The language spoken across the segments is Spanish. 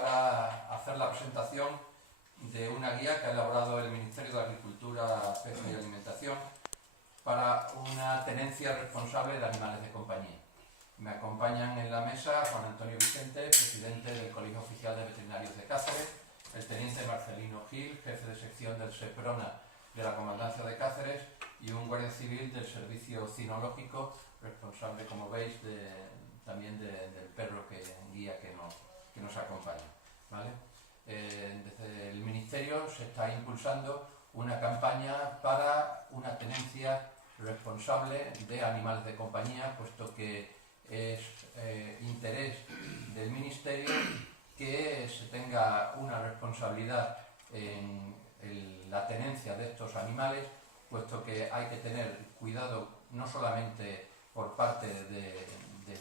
para hacer la presentación de una guía que ha elaborado el Ministerio de Agricultura, Pesca y Alimentación para una tenencia responsable de animales de compañía. Me acompañan en la mesa Juan Antonio Vicente, presidente del Colegio Oficial de Veterinarios de Cáceres, el teniente Marcelino Gil, jefe de sección del SEPRONA de la Comandancia de Cáceres, y un guardia civil del Servicio Cinológico, responsable, como veis, también del perro guía que nos acompaña, ¿vale? Desde el Ministerio se está impulsando una campaña para una tenencia responsable de animales de compañía, puesto que es interés del Ministerio que se tenga una responsabilidad en la tenencia de estos animales, puesto que hay que tener cuidado no solamente por parte del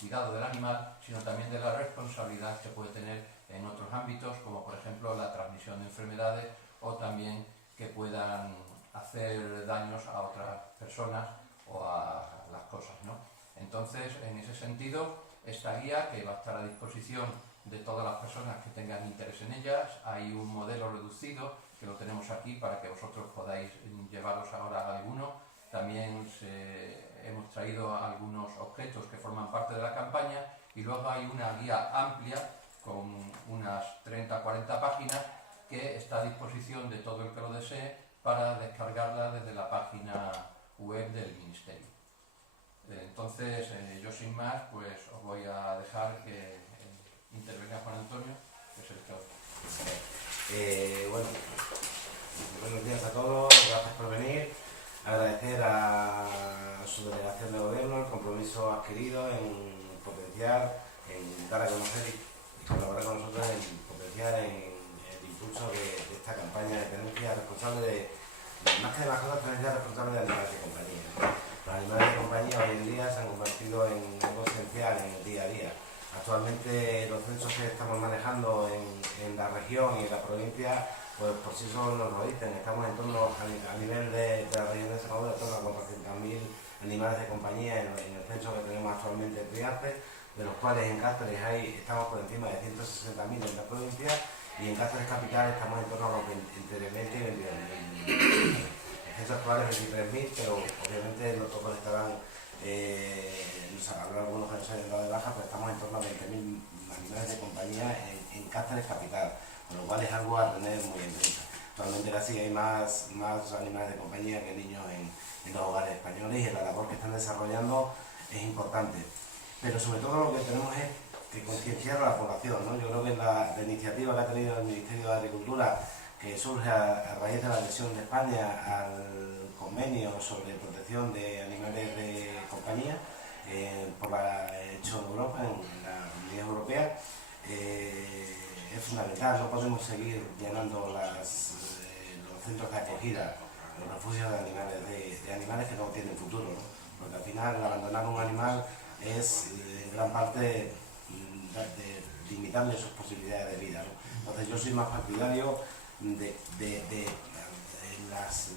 cuidado del animal, sino también de la responsabilidad que puede tener en otros ámbitos, como por ejemplo la transmisión de enfermedades o también que puedan hacer daños a otras personas o a las cosas, ¿no? Entonces, en ese sentido, esta guía, que va a estar a disposición de todas las personas que tengan interés en ellas, hay un modelo reducido que lo tenemos aquí para que vosotros podáis llevaros ahora a alguno. También hemos traído algunos objetos que forman parte de la campaña y luego hay una guía amplia con unas 30-40 páginas que está a disposición de todo el que lo desee para descargarla desde la página web del Ministerio. Entonces, yo sin más, pues os voy a dejar que intervenga Juan Antonio, que es el que bueno, buenos días a todos, gracias por venir. Agradecer a su delegación de gobierno el compromiso adquirido en potenciar, en dar a conocer y colaborar con nosotros en potenciar en el impulso de esta campaña de tenencia responsable más que de mascotas, tenencia responsable de animales de compañía. Los animales de compañía hoy en día se han convertido en algo esencial en el día a día. Actualmente los censos que estamos manejando en la región y en la provincia, pues por sí solos nos lo dicen, estamos en torno a nivel de la región de Extremadura, en torno a 400.000 animales de compañía en el censo que tenemos actualmente en Triace, de los cuales en Cáceres estamos por encima de 160.000 en la provincia, y en Cáceres capital estamos en torno a los entre 20 y 22.000. El censo actual es 23.000, pero obviamente no todos estarán, habrá algunos que no se hayan dado de baja, pero estamos en torno a 20.000 animales de compañía en Cáceres capital, con lo cual es algo a tener muy en cuenta. Actualmente casi hay más animales de compañía que niños en los hogares españoles, y la labor que están desarrollando es importante. Pero sobre todo lo que tenemos es que concienciar a la población, ¿no? Yo creo que la iniciativa que ha tenido el Ministerio de Agricultura, que surge a raíz de la adhesión de España al convenio sobre protección de animales de compañía, hecho en Europa, en la Unión Europea, es fundamental. No podemos seguir llenando los centros de acogida, los refugios de animales que no tienen futuro, ¿no? Porque al final abandonar un animal es en gran parte limitarle sus posibilidades de vida, ¿no? Entonces yo soy más partidario las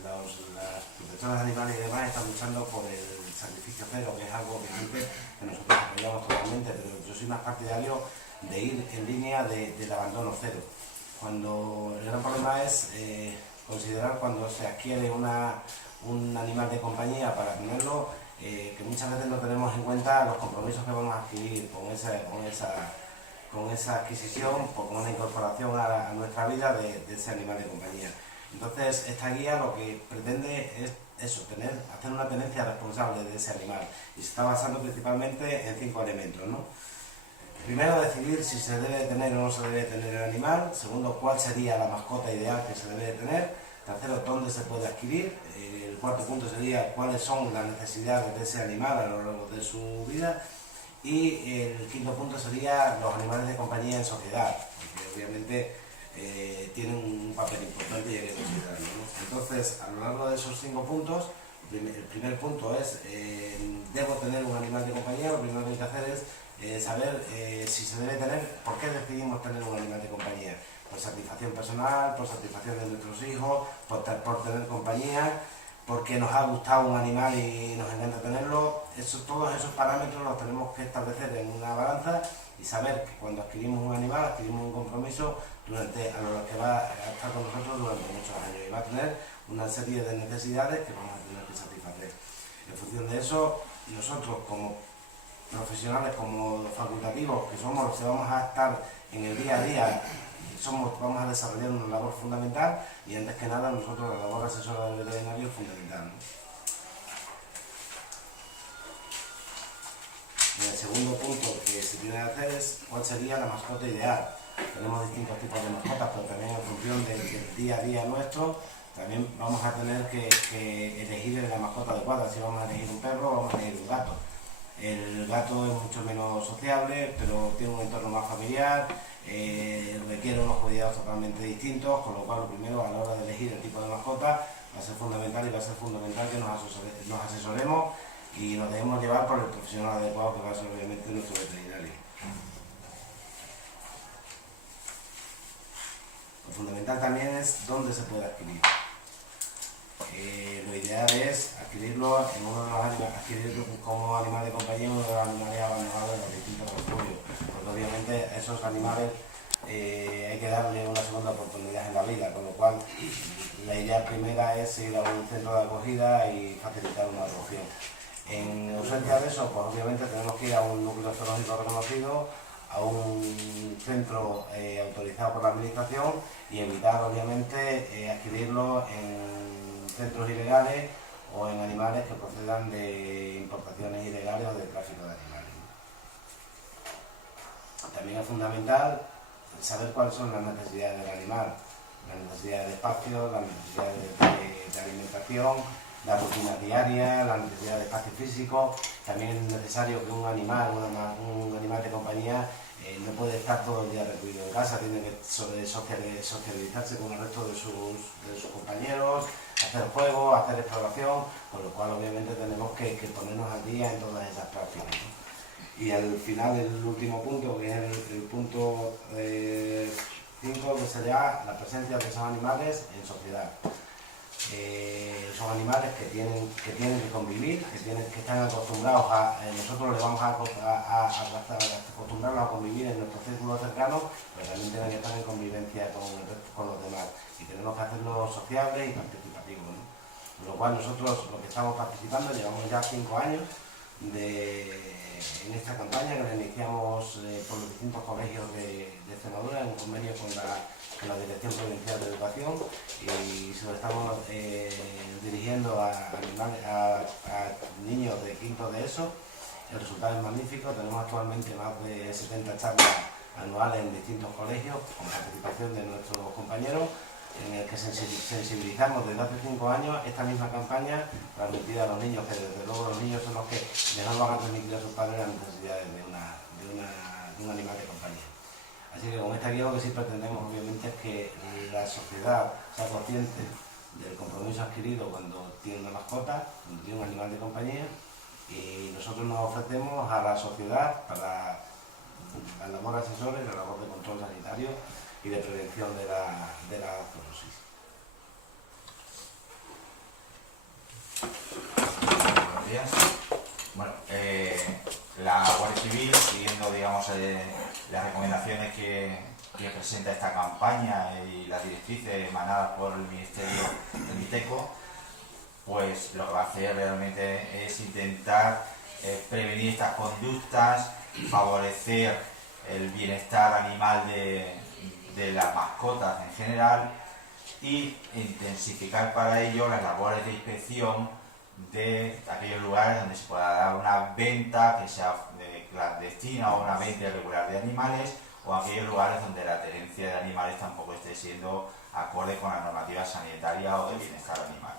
protectoras de animales y demás están luchando por el sacrificio cero, que es algo que nosotros apoyamos totalmente, pero yo soy más partidario de ir en línea del abandono cero. Cuando el gran problema es considerar cuando se adquiere un animal de compañía para tenerlo, que muchas veces no tenemos en cuenta los compromisos que vamos a adquirir con esa adquisición, con una incorporación a nuestra vida de ese animal de compañía. Entonces, esta guía lo que pretende es eso, hacer una tenencia responsable de ese animal, y se está basando principalmente en 5 elementos, ¿no? Primero, decidir si se debe tener o no se debe tener el animal. Segundo, cuál sería la mascota ideal que se debe tener. Tercero, dónde se puede adquirir. El cuarto punto sería cuáles son las necesidades de ese animal a lo largo de su vida. Y el quinto punto sería los animales de compañía en sociedad, porque obviamente tienen un papel importante y hay que considerarlo, ¿no? Entonces, a lo largo de esos 5 puntos, el primer punto es, ¿debo tener un animal de compañía? Lo primero que hay que hacer es saber si se debe tener, ¿por qué decidimos tener un animal de compañía? Por satisfacción personal, por satisfacción de nuestros hijos, por tener compañía, porque nos ha gustado un animal y nos encanta tenerlo. Todos esos parámetros los tenemos que establecer en una balanza y saber que cuando adquirimos un animal, adquirimos un compromiso a lo que va a estar con nosotros durante muchos años y va a tener una serie de necesidades que vamos a tener que satisfacer. En función de eso, nosotros como profesionales, como facultativos, que somos los que vamos a estar en el día a día, vamos a desarrollar una labor fundamental y antes que nada nosotros la labor asesora del veterinario es fundamental, ¿no? El segundo punto que se tiene que hacer es cuál sería la mascota ideal. Tenemos distintos tipos de mascotas, pero también en función del día a día nuestro, también vamos a tener que elegir la mascota adecuada. Si vamos a elegir un perro, vamos a elegir un gato. El gato es mucho menos sociable, pero tiene un entorno más familiar, requiere unos cuidados totalmente distintos, con lo cual lo primero a la hora de elegir el tipo de mascota va a ser fundamental que nos asesoremos y nos debemos llevar por el profesional adecuado que va a ser obviamente nuestro veterinario. Lo fundamental también es dónde se puede adquirir. Lo ideal es adquirirlo en uno de los adquirirlo como animal de compañía, uno de los animales abandonados en los distintos refugios, porque obviamente a esos animales hay que darle una segunda oportunidad en la vida, con lo cual la idea primera es ir a un centro de acogida y facilitar una adopción. En ausencia de eso, pues obviamente tenemos que ir a un núcleo zoológico reconocido, a un centro autorizado por la administración y evitar obviamente adquirirlo en centros ilegales o en animales que procedan de importaciones ilegales o de tráfico de animales. También es fundamental saber cuáles son las necesidades del animal, las necesidades de espacio, las necesidades de alimentación, la rutina diaria, la necesidad de espacio físico. También es necesario que un animal de compañía no puede estar todo el día recluido en casa, tiene que socializarse con el resto de sus compañeros, hacer juegos, hacer exploración, con lo cual obviamente tenemos que ponernos al día en todas esas prácticas, ¿no? Y al final el último punto, que es el punto 5, que sería la presencia de esos animales en sociedad. Son animales que tienen que convivir, que están acostumbrados nosotros les vamos a acostumbrarlos a convivir en nuestro círculo cercano, pero también tienen que estar en convivencia con los demás y tenemos que hacerlo sociable y participativo, ¿no? Con lo cual nosotros lo que estamos participando, llevamos ya 5 años en esta campaña que la iniciamos por los distintos colegios de Extremadura en convenio con la Dirección Provincial de Educación y se lo estamos dirigiendo a niños de quinto de ESO. El resultado es magnífico, tenemos actualmente más de 70 charlas anuales en distintos colegios con participación de nuestros compañeros en el que sensibilizamos desde hace 5 años esta misma campaña transmitida a los niños, que desde luego los niños son los que mejor van a transmitir a sus padres las necesidades de un animal de compañía. Así que con esta guía lo que sí pretendemos obviamente es que la sociedad sea consciente del compromiso adquirido cuando tiene una mascota, cuando tiene un animal de compañía, y nosotros nos ofrecemos a la sociedad para la labor asesores, la labor de control sanitario y de prevención de la zoonosis. Buenos días. Bueno, la Guardia Civil, siguiendo digamos, las recomendaciones que presenta esta campaña y las directrices emanadas por el Ministerio del MITECO, pues lo que va a hacer realmente es intentar prevenir estas conductas, favorecer el bienestar animal de las mascotas en general y intensificar para ello las labores de inspección de aquellos lugares donde se pueda dar una venta que sea clandestina o una venta irregular de animales, o aquellos lugares donde la tenencia de animales tampoco esté siendo acorde con la normativa sanitaria o de bienestar animal.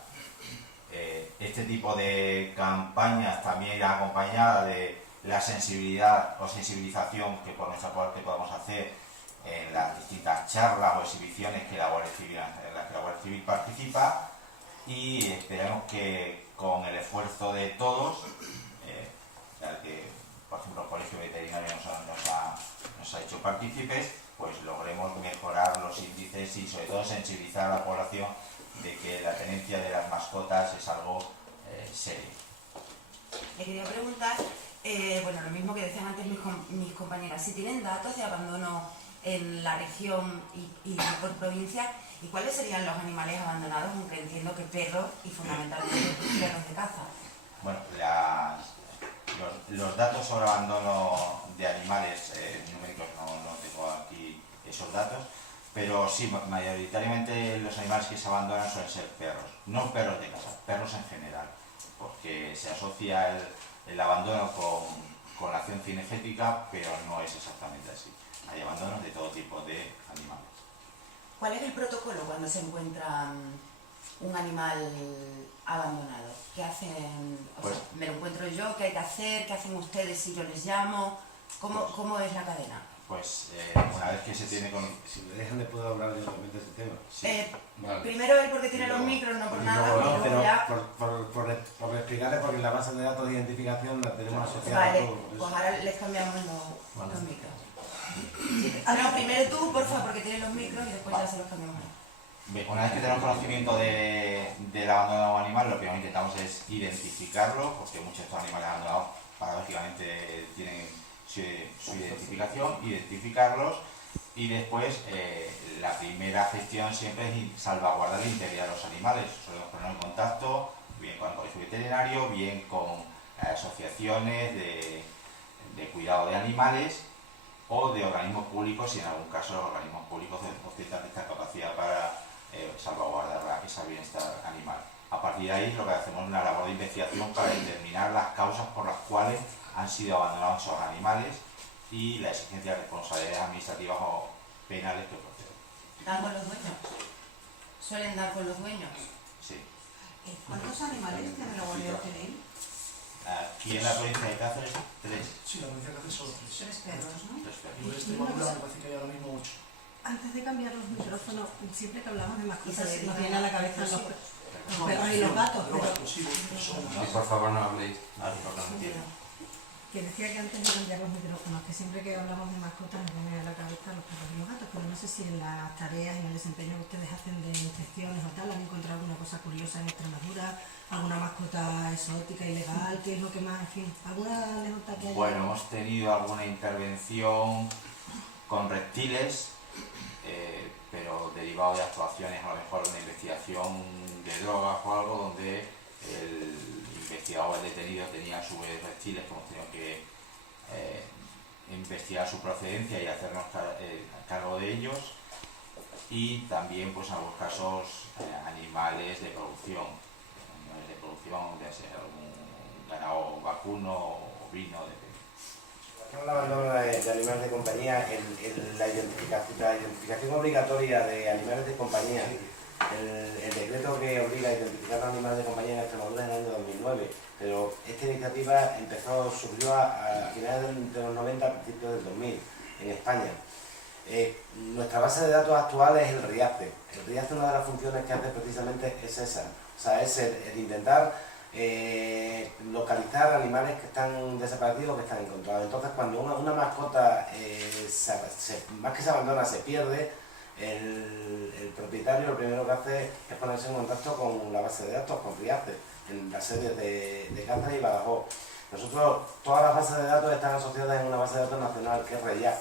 Este tipo de campañas también irá acompañada de la sensibilidad o sensibilización que por nuestra parte podamos hacer en las distintas charlas o exhibiciones en las que la Guardia Civil participa, y esperemos que con el esfuerzo de todos, al que por ejemplo el Colegio Veterinario nos ha hecho partícipes, pues logremos mejorar los índices y sobre todo sensibilizar a la población de que la tenencia de las mascotas es algo serio. Le quería preguntar, bueno, lo mismo que decían antes mis compañeras, si tienen datos de abandono en la región y por provincia, ¿y cuáles serían los animales abandonados? Aunque entiendo que perros y fundamentalmente perros de caza. Bueno, los datos sobre abandono de animales numéricos no tengo aquí esos datos, pero sí, mayoritariamente los animales que se abandonan suelen ser perros, no perros de casa, perros en general, porque se asocia el abandono con la acción cinegética, pero no es exactamente así. Hay abandonos de todo tipo de animales. ¿Cuál es el protocolo cuando se encuentra un animal abandonado? ¿Qué hacen? O sea, ¿me lo encuentro yo? ¿Qué hay que hacer? ¿Qué hacen ustedes si yo les llamo? ¿Cómo es la cadena? Pues una vez que se tiene con... Si me dejan, le puedo hablar directamente de ese tema. Sí. Vale. Primero él porque tiene los micros, no por nada, y No, luego pero ya... por explicarle, porque la base de datos de identificación la tenemos asociada Vale, a todo eso. pues ahora les cambiamos los micros. No, primero tú, por favor, porque tienes los micros y después ya se los cambiamos. Una vez que tenemos conocimiento del abandono animal, lo primero que intentamos es identificarlo, porque muchos de estos animales abandonados paradójicamente tienen su identificación, identificarlos, y después la primera gestión siempre es salvaguardar la integridad de los animales. Solemos ponernos en contacto bien con el colegio veterinario, bien con asociaciones de cuidado de animales o de organismos públicos, si en algún caso los organismos públicos ostentan esta capacidad para salvaguardar ese bienestar animal. A partir de ahí lo que hacemos es una labor de investigación para determinar las causas por las cuales han sido abandonados esos animales y la exigencia de responsabilidades administrativas o penales que proceden. ¿Dan con los dueños? ¿Suelen dar con los dueños? Sí. ¿Cuántos animales tiene la Guardia Civil? Aquí en la provincia de Cáceres, 3. Sí, la provincia de Cáceres solo 3. 3 perros, ¿no? Tres perros. Y por Extremadura me parece que hay ahora mismo 8. Antes de cambiar los micrófonos, siempre que hablamos de mascotas Y se se nos dedican viene a la cabeza los perros y los gatos, Los pero gatos, sí, son Sí, por favor, no habléis. Porque no entiendo. que decía que antes de cambiar los micrófonos, que siempre que hablamos de mascotas nos viene a la cabeza los perros y los gatos, pero no sé si en las tareas, en el desempeño que ustedes hacen de inspecciones o tal, han encontrado alguna cosa curiosa en Extremadura, alguna mascota exótica, ilegal, qué es lo que más, en fin, alguna anécdota que haya. Bueno, hemos tenido alguna intervención con reptiles, pero derivado de actuaciones, a lo mejor una investigación de drogas o algo, donde el investigador, el detenido, tenía a su vez reptiles, que hemos tenido que investigar su procedencia y hacernos cargo de ellos, y también pues en algunos casos animales de producción, de ser algún ganado vacuno o vino, El abandono de animales de compañía, la identificación obligatoria de animales de compañía, el decreto que obliga a identificar a los animales de compañía en Extremadura es en el año 2009, pero esta iniciativa surgió a finales de los 90, a principios del 2000 en España. Nuestra base de datos actual es el RIACE. El RIACE, una de las funciones que hace precisamente es esa, o sea, es el intentar localizar animales que están desaparecidos o que están encontrados. Entonces, cuando una mascota más que se abandona, se pierde, el propietario lo primero que hace es ponerse en contacto con la base de datos, con RIACE, en las sedes de Cáceres y Badajoz. Nosotros, todas las bases de datos están asociadas en una base de datos nacional, que es REIAC,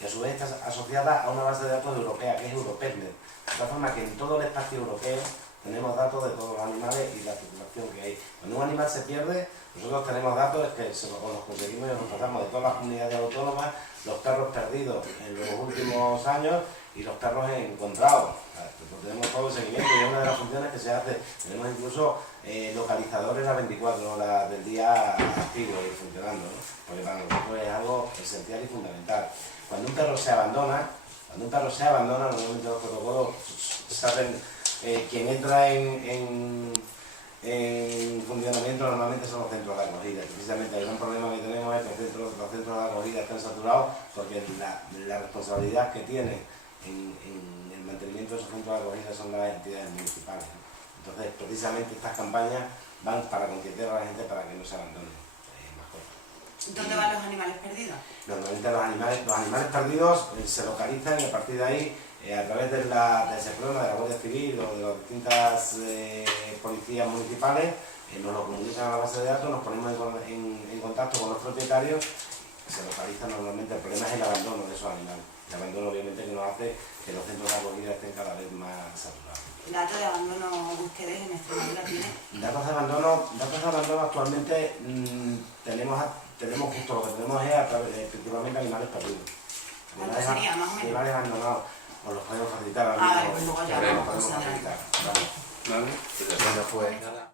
y a su vez está asociada a una base de datos europea, que es Europetnet. De tal forma que en todo el espacio europeo tenemos datos de todos los animales y la circulación que hay. Cuando un animal se pierde, nosotros tenemos datos que los conseguimos y los tratamos de todas las comunidades autónomas, los perros perdidos en los últimos años y los perros encontrados. Tenemos todo el seguimiento y es una de las funciones que se hace. Tenemos incluso localizadores las 24 horas del día activos y funcionando, ¿no? Porque para nosotros es algo esencial y fundamental. Cuando un perro se abandona, normalmente los protocolos saben. Quien entra en funcionamiento normalmente son los centros de acogida. Precisamente el gran problema que tenemos es que los centros de acogida están saturados porque la responsabilidad que tienen en el mantenimiento de esos centros de acogida son las entidades municipales, ¿no? Entonces, precisamente estas campañas van para concienciar a la gente para que no se abandonen mascotas. ¿Dónde van los animales perdidos? Normalmente los animales perdidos se localizan y a partir de ahí a través de ese problema de la Guardia Civil o de las distintas policías municipales, nos lo comunican a la base de datos, nos ponemos en contacto con los propietarios, se localiza normalmente. El problema es el abandono de esos animales. El abandono obviamente que nos hace que los centros de acogida estén cada vez más saturados. ¿Datos de abandono ustedes en Extremadura tienen? Datos de abandono actualmente tenemos justo lo que tenemos es principalmente animales perdidos. ¿Cuánto sería, más o menos? Animales abandonados, os los podemos facilitar ahora Vale, mismo. pues luego ya Los vamos podemos considerando. facilitar. ¿Vale? Bueno, pues nada.